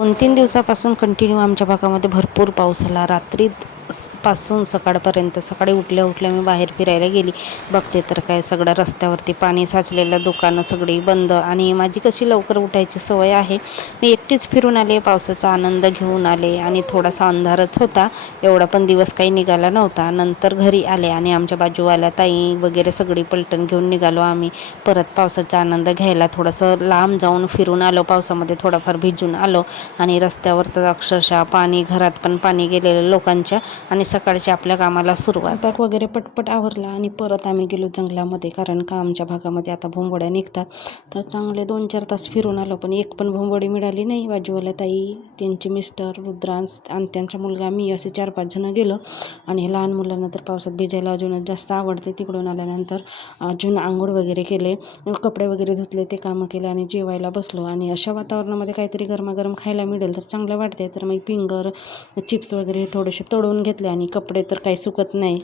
2-3 दिवसापासून कंटिन्यू आमच्या भागामध्ये भरपूर पाऊस आला. पासून सकाळपर्यंत. सकाळी उठल्या मी बाहेर फिरायला गेली. बघते तर काय सगळ्या रस्त्यावरती पाणी साचलेलं, दुकानं सगळी बंद. आणि माझी कशी लवकर उठायची सवय आहे, मी एकटीच फिरून आले, पावसाचा आनंद घेऊन आले. आणि थोडासा अंधारच होता, एवढा पण दिवस काही निघाला नव्हता. नंतर घरी आले आणि आमच्या बाजूवाल्या ताई वगैरे सगळी पलटण घेऊन निघालो आम्ही परत पावसाचा आनंद घ्यायला. थोडंसं लांब जाऊन फिरून आलो, पावसामध्ये थोडाफार भिजून आलो. आणि रस्त्यावर तर अक्षरशः पाणी, घरात पण पाणी गेलेलं लोकांच्या. आणि सकाळच्या आपल्या कामाला सुरुवात स्वयंपाक वगैरे पटपट आवरला आणि परत आम्ही गेलो जंगलामध्ये. कारण का आमच्या भागामध्ये आता भोंबड्या निघतात, तर चांगले 2-4 तास फिरून आलो, पण एक पण भोंबडी मिळाली नाही. बाजूवाल्या ताई, त्यांचे मिस्टर, रुद्रांश आणि त्यांचा मुलगा, मी असे 4-5 जण गेलो. आणि हे लहान मुलांना तर पावसात भिजायला अजूनच जास्त आवडते. तिकडून आल्यानंतर अजून आंघोळ वगैरे केले, कपडे वगैरे धुतले, ते कामं केले आणि जेवायला बसलो. आणि अशा वातावरणामध्ये काहीतरी गरमागरम खायला मिळेल तर चांगलं वाटते. तर मग फिंगर चिप्स वगैरे थोडेसे तळून घेतले आणि कपडे तर काही सुकत नाही.